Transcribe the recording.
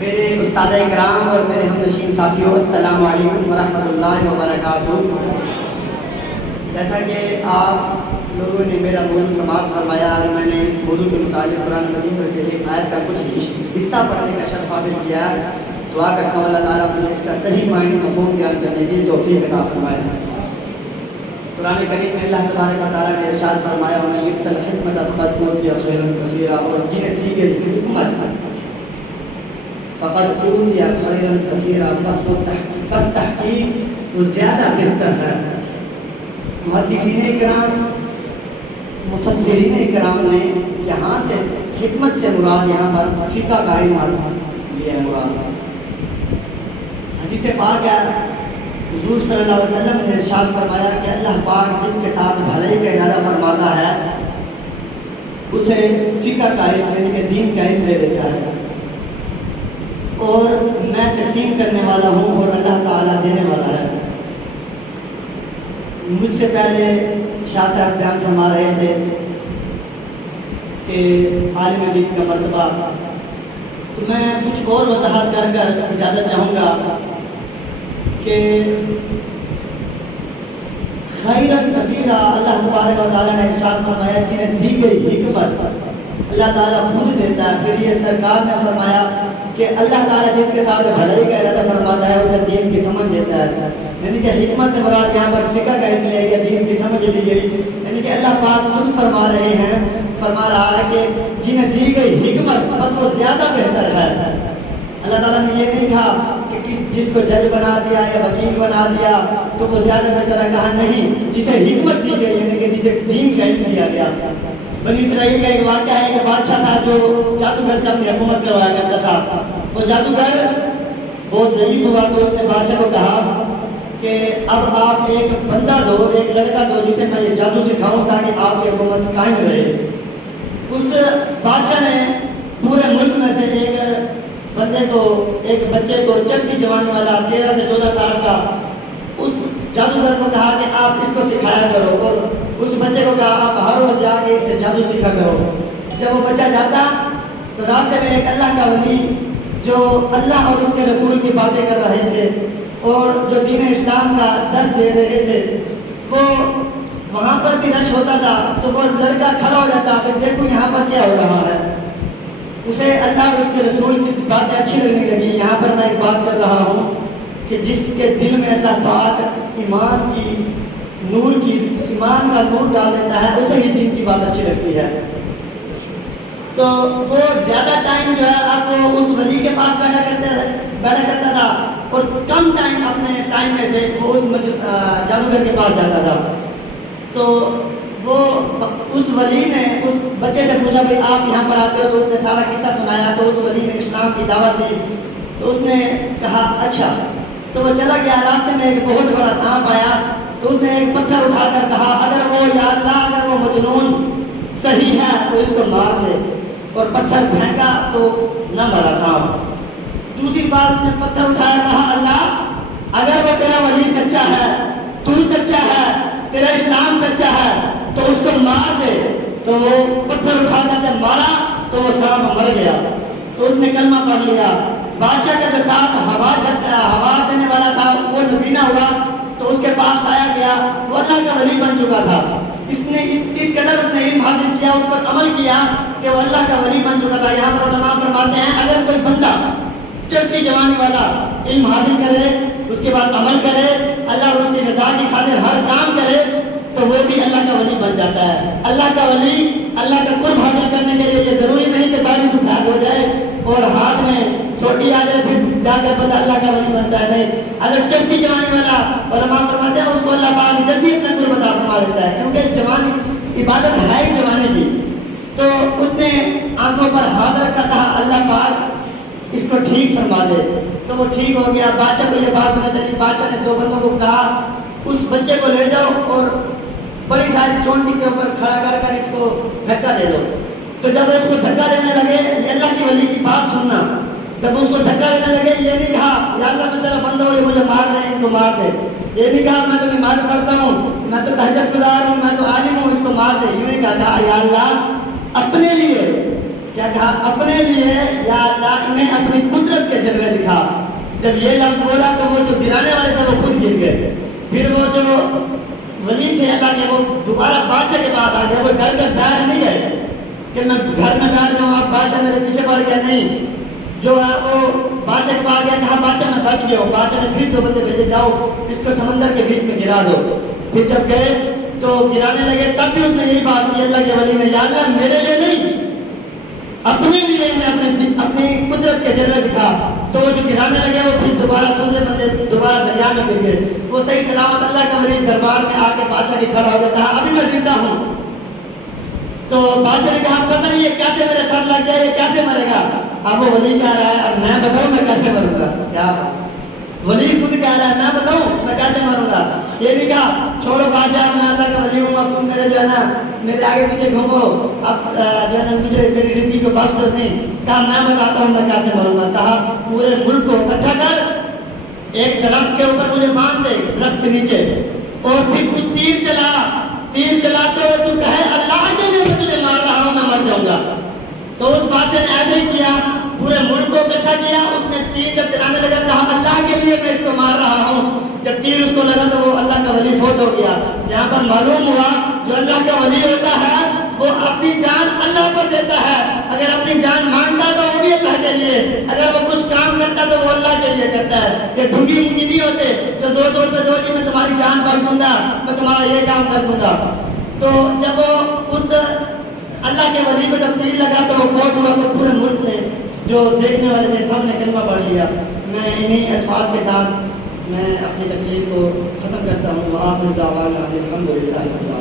میرے استاد کرام اور میرے ہمنشین ساتھیوں، السلام علیکم ورحمۃ اللہ وبرکاتہ۔ جیسا کہ آپ لوگوں نے میرا موضوع سماعت فرمایا، میں نے اس موضوع کے متعلق قرآن مجید میں سے ایک آیت کا کچھ حصہ پڑھنے کا شرف حاصل کیا۔ دعا کرتا ہوں اللہ تعالیٰ مجھے اس کا صحیح معنی مفہوم بیان کرنے کی توفیق عطا فرمائے۔ قرآن کریم میں اللہ تبارک و تعالیٰ نے ارشاد فرمایا، وَمَن یُؤْتَ الْحِکْمَةَ فَقَدْ أُوتِیَ خَیْرًا کَثِیرًا، اور جنہیں دی گئی حکمت فقط اوتیٰ خیرًا کثیرًا، بس تحقیق وہ زیادہ بہتر ہے۔ محدثین کرام، مفسرین کرام نے یہاں سے حکمت سے مراد یہاں پر فقہ کا علم لیا ہے مراد۔ حدیث پاک ہے، حضور صلی اللہ علیہ وسلم نے ارشاد فرمایا کہ اللہ پاک جس کے ساتھ بھلائی کا ارادہ فرماتا ہے اسے فقہ کا علم یعنی کہ دین کا علم دے دیتا ہے، اور میں تقسیم کرنے والا ہوں اور اللہ تعالیٰ دینے والا ہے۔ مجھ سے پہلے شاہ صاحب بیان فرما رہے تھے کہ عالم دین کا مرتبہ، تو میں کچھ اور وضاحت کر اجازت چاہوں گا کہ خیرًا کثیرا اللہ تبارک و تعالیٰ نے ارشاد فرمایا جنہیں دی گئی حکمت اللہ تعالیٰ خود دیتا ہے۔ پھر یہ سرکار نے فرمایا کہ اللہ تعالیٰ جس کے ساتھ بھلائی کا ارادہ فرماتا ہے اسے دین کی سمجھ دیتا ہے، یعنی کہ حکمت سے مراد یہاں پر فقہ کا علم لیا گیا، دین کی سمجھ دی گئی، یعنی کہ اللہ پاک خود فرما رہا ہے کہ جنہیں دی گئی حکمت بس وہ زیادہ بہتر ہے۔ اللہ تعالیٰ نے یہ نہیں کہا کہ جس کو جج بنا دیا یا وکیل بنا دیا تو وہ زیادہ بہتر ہے، کہا نہیں، جسے حکمت دی گئی یعنی کہ جسے دین کا علم دیا گیا۔ بنی اسرائیل کا ایک واقعہ ہے کہ بادشاہ تھا جو جادوگر سے اپنی حکومت کروایا کرتا تھا۔ وہ جادوگر بہت ضعیف ہوا تو اس نے بادشاہ کو کہا کہ اب آپ ایک بندہ دو، ایک لڑکا دو جسے میں یہ جادو سکھاؤں تاکہ آپ کی حکومت قائم رہے۔ اس بادشاہ نے پورے ملک میں سے ایک بچے کو چڑھتی جوانی والا 13 سے 14 سال کا اس جادوگر کو کہا کہ آپ اس کو سکھایا کرو، اور اس بچے کو کہا آپ ہر روز جا کے اس سے جادو سیکھا کرو۔ جب وہ بچہ جاتا تو راستے میں ایک اللہ کا ولی جو اللہ اور اس کے رسول کی باتیں کر رہے تھے اور جو دین اسلام کا درس دے رہے تھے، وہ وہاں پر بھی رش ہوتا تھا تو وہ لڑکا کھڑا ہو جاتا کہ دیکھو یہاں پر کیا ہو رہا ہے۔ اسے اللہ اور اس کے رسول کی باتیں اچھی لگنے لگی۔ یہاں پر میں ایک بات کر رہا ہوں کہ جس کے دل میں اللہ پاک ایمان کا نور ڈال دیتا ہے اسے ہی دین کی بات اچھی لگتی ہے۔ تو وہ زیادہ ٹائم جو ہے اب وہ اس ولی کے پاس بیٹھا کرتا تھا اور کم ٹائم اپنے ٹائم میں سے وہ اس جادوگر کے پاس جاتا تھا۔ تو وہ اس ولی نے اس بچے سے پوچھا بھائی آپ یہاں پر آتے ہو، تو اس نے سارا قصہ سنایا۔ تو اس ولی نے اسلام کی دعوت دی تو اس نے کہا اچھا، تو وہ چلا گیا۔ راستے میں ایک بہت بڑا سانپ آیا تو اس نے ایک پتھر اٹھا کر کہا اگر وہ یا اللہ اگر وہ مجنون صحیح ہے تو اس کو مار دے، اور پتھر پھینکا تو نہ مرا سانپ۔ دوسری بار اس نے پتھر اٹھایا، کہا اللہ اگر وہ تیرا ولی سچا ہے، تو سچا ہے، تیرا اسلام سچا ہے تو اس کو مار دے۔ تو وہ پتھر اٹھا کر جب مارا تو وہ سانپ مر گیا۔ تو اس نے کلمہ پڑھ لیا۔ بادشاہ کے ساتھ ہوا دینے والا تھا وہ نبینا ہوا تو اس کے پاس آیا گیا، وہ اللہ کا ولی بن چکا تھا۔ اس قدر اس نے علم حاصل کیا، اس پر عمل کیا کہ وہ اللہ کا ولی بن چکا تھا۔ یہاں پر علماء فرماتے ہیں اگر کوئی بندہ چڑھتی جوانی والا علم حاصل کرے، اس کے بعد عمل کرے، اللہ اور اس کی رضا کی خاطر ہر کام کرے تو وہ بھی اللہ کا ولی بن جاتا ہے۔ اللہ کا ولی اللہ کا قرب حاصل کرنے کے لیے یہ ضروری نہیں کہ تعلیم سفید ہو جائے اور ہاتھ میں چھوٹی آ جائے پھر جا کر بندہ اللہ کا ولی بنتا ہے، نہیں۔ اگر چڑھتی جوانی والا علماء فرماتے ہیں اس کو اللہ پاک جلدی اپنا قرب عطا فرما دیتا ہے، کیونکہ جوانی عبادت ہے ہی جوانی کی۔ تو اس نے آنکھوں پر ہاتھ رکھا، کہا اللہ پاک اس کو ٹھیک فرما دے، تو وہ ٹھیک ہو گیا۔ بادشاہ کو یہ بات پتہ چلی، بادشاہ نے دو بندوں کو کہا اس بچے کو لے جاؤ اور بڑی ساری چونٹی کے اوپر کھڑا کر اس کو دھکا دے دو۔ تو جب اس کو دھکا دینے لگے، یہ اللہ کی ولی کی بات سننا، جب اس کو دھکا دینے لگے یہ نہیں کہا یا اللہ میں تیرا بندہ ہوں یہ مجھے مار رہے ہیں ان کو مار دے، یہ نہیں کہا میں تو نماز پڑھتا ہوں، میں تو تہجد گزار ہوں، میں تو عالم ہوں، اس کو مار دے، یوں نہیں کہا یا اللہ اپنے لیے کہ کیا کہا اپنے لیے یا اللہ انہیں اپنی قدرت کے جلوے دکھا. جب یہ لفظ بولا تو وہ جو گرانے والے تھے وہ خود گر گئے. پھر وہ جو ولی تھے اللہ کے وہ دوبارہ بادشاہ کے پاس آ گئے. وہ ڈر کر بیٹھ نہیں گئے کہ میں گھر میں بیٹھ جاؤں اب بادشاہ میرے پیچھے پڑ گیا. نہیں, جو ہے وہ بادشاہ کے پاس گیا, کہا بادشاہ میں بچ گیا ہوں. بادشاہ نے پھر 2 بندے بھیجے, جاؤ اس کو سمندر کے بیچ میں گرا دو. پھر جب گئے تو گرانے لگے تب بھی اس نے یہی بات کی اللہ کے ولی نے, یا اللہ میرے لیے نہیں اپنے لیے اپنی قدرت کے جلوے دکھا. تو وہ جو گرانے لگے وہ پھر دوبارہ دریا میں گر گئے. وہ صحیح سلامت اللہ کا ولی دربار میں آ کے بادشاہ کے کھڑا ہو گیا, کہا ابھی میں زندہ ہوں. تو بادشاہ نے کہا پتہ نہیں یہ کیسے میرے سر لگ گیا, یہ کیسے مرے گا. اب وہ ولی کہہ رہا ہے اب میں بتاؤں میں کیسے مروں گا. کیا ولی خود کہہ رہا ہے میں بتاؤں میں کیسے مروں گا. یہ نہیں کہا چھوڑو بادشاہ میں اللہ کا ولی ہوں, اب تم میرے جو ہے نا میرے آگے پیچھے گھومو, اب جو ہے نا مجھے میری زندگی کو بخش دو. نہیں, کہا میں بتاتا ہوں میں کیسے مروں گا. کہا پورے ملک کو اکٹھا کر, ایک درخت کے اوپر مجھے باندھ دے, درخت کے نیچے, اور پھر کچھ تیر چلاتے ہوئے تو کہے اللہ کے لیے میں تجھے مار رہا ہوں, میں مر جاؤں گا. تو اس بادشاہ نے ایسے ہی کیا, پورے ملک کو اکٹھا کیا. اس نے تیر جب چلانے لگا کہا اللہ کے لیے میں اس کو مار رہا ہوں. جب تیر اس کو لگا تو وہ اللہ کا ولی فوت ہو گیا. یہاں پر معلوم ہوا جو اللہ کا ولی ہوتا ہے وہ اپنی جان اللہ پر دیتا ہے. اگر اپنی جان مانگتا تو وہ بھی اللہ کے لیے, اگر وہ کچھ کام کرتا تو وہ اللہ کے لیے کرتا ہے. کہ ڈھنگی منگی نہیں ہوتے جو 200 روپے دو جی میں تمہاری جان بخش دوں گا, میں تمہارا یہ کام کر دوں گا. تو جب وہ اس اللہ کے ولی کو جب تیر لگا تو وہ فوت ہوا تو پورے ملک نے جو دیکھنے والے تھے سب نے کلمہ پڑھ لیا. میں انہیں الفاظ کے ساتھ میں اپنی تقریر کو ختم کرتا ہوں. آپ دعوانا الحمدللہ.